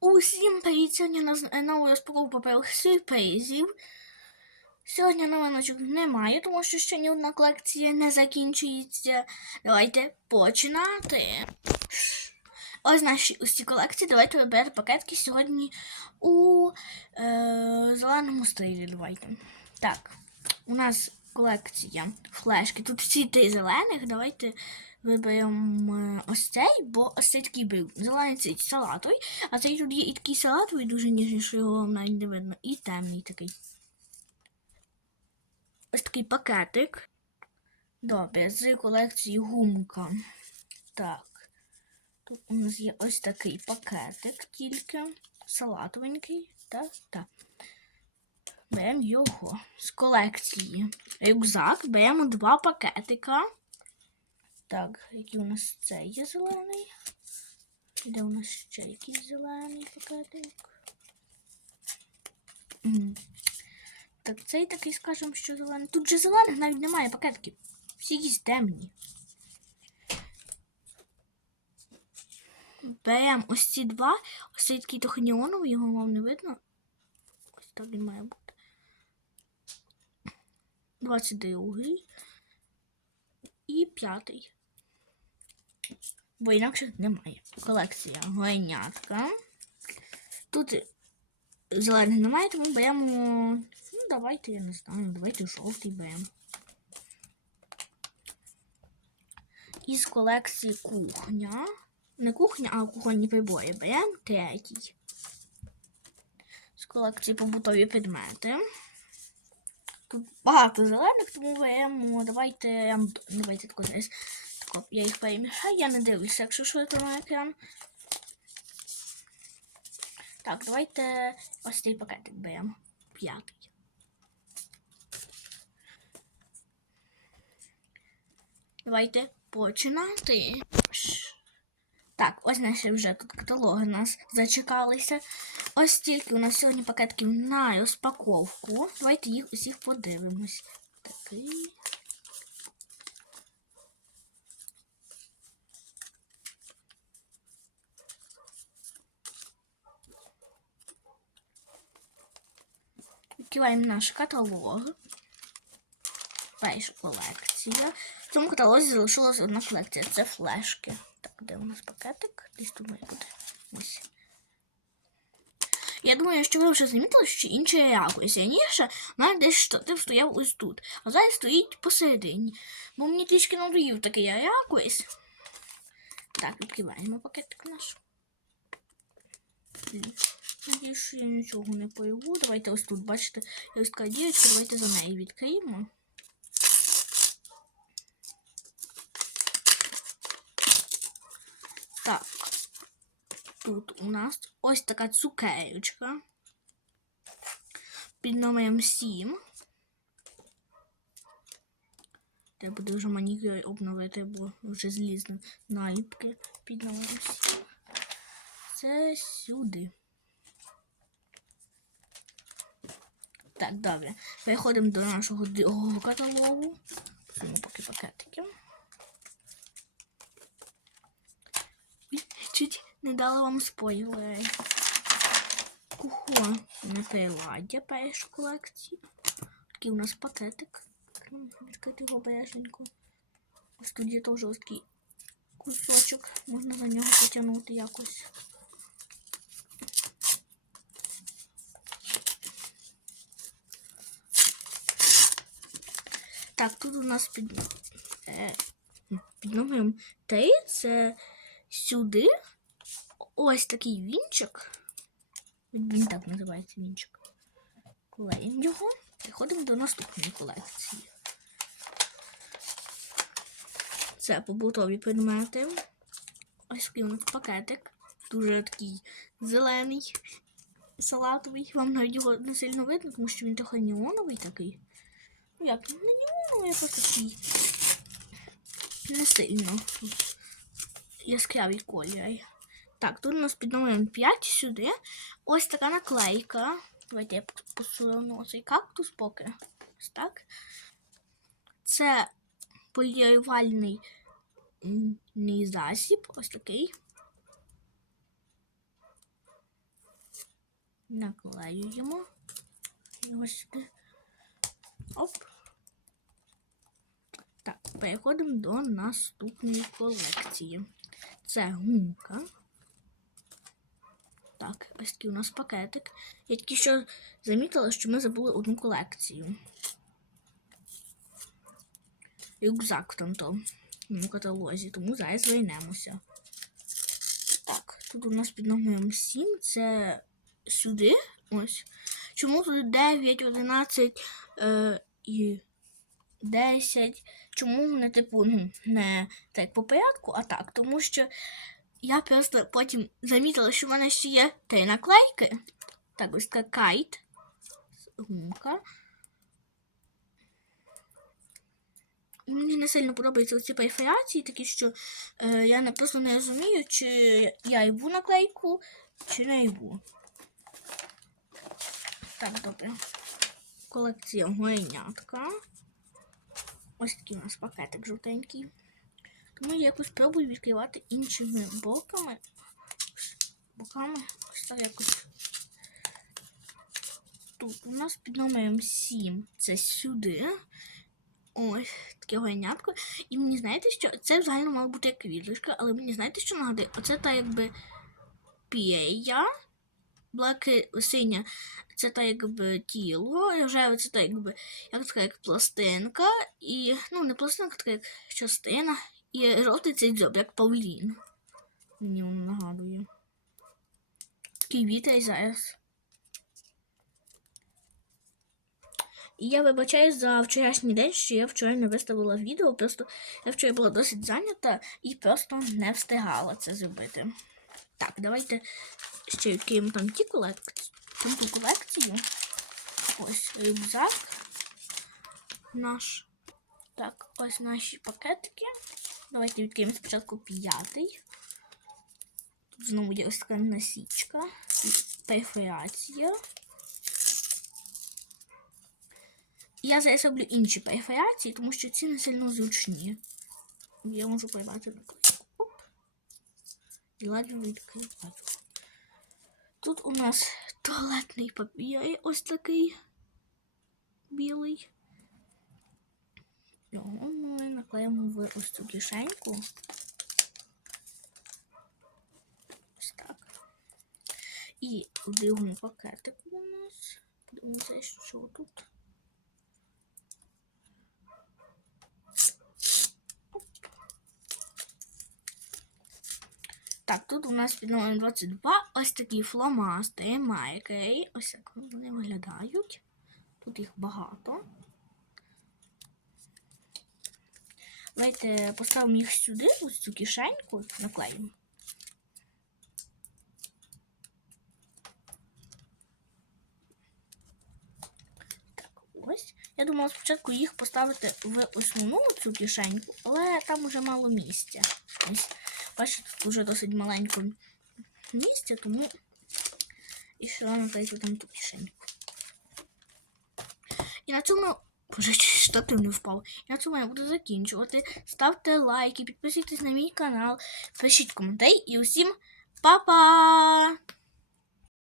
Усім привіт! Сьогодні у нас нова розпаковка паперових сюрпризів. Сьогодні новиночок немає, тому що ще ні одна колекція не закінчується. Давайте починати. Ось наші усі колекції. Давайте виберемо пакетки сьогодні у е, зеленому стилі. Давайте. Так, у нас колекція флешки. Тут всі три зелених. Давайте виберемо ось цей, бо ось цей такий був. Зелений цей салатовий, а цей тут є і такий салатовий, дуже ніжний, що його навіть не видно, і темний такий. Ось такий пакетик. Добре, з колекції гумка. Так. Тут у нас є ось такий пакетик тільки. Салатовенький. Так, так. Беремо його з колекції. Рюкзак. Беремо два пакетика. Так, який у нас цей є зелений? Де у нас ще якийсь зелений пакетик? Так, цей такий, скажемо, що зелений. Тут же зелених навіть немає пакетків. Всі якісь темні. Беремо ось ці два. Ось цей такий трохи неоновий, його вам не видно. Ось так він має бути. 22 і п'ятий. Бо інакше немає. Колекція гойнятка. Тут зелених немає, тому беремо. Ну, давайте, я не знаю, давайте жовтий беремо. Із колекції кухня. Не кухня, а кухонні прибори. Беремо третій. З колекції побутові предмети. Тут багато зелених, тому беремо. Давайте. Давайте тако десь. Я їх перемішаю, я не дивлюся, якщо швидко на екран. Так, давайте ось цей пакетик беремо. П'ятий. Давайте починати. Так, ось наші вже тут каталоги нас зачекалися. Ось стільки у нас сьогодні пакетків на розпаковку. Давайте їх усіх подивимось. Такий. Відкриваємо наш каталог. Перша колекція. В цьому каталозі залишилася одна колекція. Це флешки. Так, де у нас пакетик? Десь тут має бути. Ось. Я думаю, що ви вже замітили, що інші якось. Раніше мене десь штатив стояв ось тут, а зараз стоїть посередині. Бо мені трішки надоїв такий якось. Так, відкриваємо пакетик наш. Що я нічого не пойму. Давайте ось тут, бачите, я ось така дірочка, давайте за неї відкриємо. Так. Тут у нас ось така цукерочка під номером 7. Треба буде вже манікюр обновити, бо вже злізли наліпки під номером 7. Це сюди. Так, добре. Переходимо до нашого другого каталогу. Пусимо поки пакетики. Чуть не дала вам спойлери. Кухонне приладдя першої колекції. Такий у нас пакетик. Відкрити його обережненько. Ось тут є теж ось такий кусочок. Можна за нього потягнути якось. Так, тут у нас під, е, під номером 3 це сюди ось такий вінчик. Він так називається вінчик. Клеїмо його. Переходимо до наступної колекції. Це побутові предмети. Ось такий у нас пакетик. Дуже такий зелений, салатовий. Вам навіть його не сильно видно, тому що він трохи неоновий такий. Ну як, не неоновий, а просто такий. Не сильно яскравий колір. Так, тут у нас під номером 5 сюди. Ось така наклейка. Давайте я посуну цей кактус поки. Ось так. Це полірувальний засіб. Ось такий. Наклеюємо. Ось сюди. Оп. Так, переходимо до наступної колекції. Це гумка. Так, ось такий у нас пакетик. Я тільки що замітила, що ми забули одну колекцію. Рюкзак в тамтому каталозі, тому зараз вернемося. Так, тут у нас під номером 7. Це сюди. Ось. Чому тут 9, 11 е, і 10? Чому не типу, ну, не так по порядку, а так? Тому що я просто потім замітила, що в мене ще є три наклейки. Так, ось така кайт. Гумка. Мені не сильно подобаються ці периферації, такі що е, я просто не розумію, чи я йбу наклейку, чи не йбу. Так, добре. Колекція горнятка. Ось такий у нас пакетик жовтенький. Тому я якось пробую відкривати іншими боками. Боками. Ось так якось. Тут у нас під номером 7. Це сюди. Ось таке горнятко. І мені знаєте, що це взагалі мало бути як квітлишка, але мені знаєте, що нагадує? Оце та якби пієя, блаки синя, це та якби тіло, рожеве це та якби як така як пластинка, і ну не пластинка, така як частина. І жовтий цей дзьоб, як Павлін. Мені воно нагадує. Такий вітер зараз. І я вибачаюсь за вчорашній день, що я вчора не виставила відео. Просто я вчора була досить зайнята і просто не встигала це зробити. Так, давайте ще відкриємо там ті колекції. Ту колекцію. Ось рюкзак наш. Так, ось наші пакетики. Давайте відкриємо спочатку п'ятий. Тут знову є ось така насічка. Перфорація. Я зараз роблю інші перфорації, тому що ці не сильно зручні. Я можу поймати наклейку. Оп. І ладно відкриваю. Тут у нас туалетний папір ось такий білий. Його ми наклеїмо в ось цю кишеньку. Ось так. І в другому пакетику у нас. Думаю, що тут. Так, тут у нас під номером 22 ось такі фломастери, майки. Ось як вони виглядають. Тут їх багато. Давайте поставимо їх сюди, ось цю кишеньку, наклеїмо. Так, ось. Я думала спочатку їх поставити в основну цю кишеньку, але там уже мало місця. Ось, бачите, тут вже досить маленько місця, тому і ще наклеїти там ту кишеньку. І на цьому Боже, штатив не впав. І на цьому я буду закінчувати. Ставте лайки, підписуйтесь на мій канал, пишіть коментарі і усім па-па!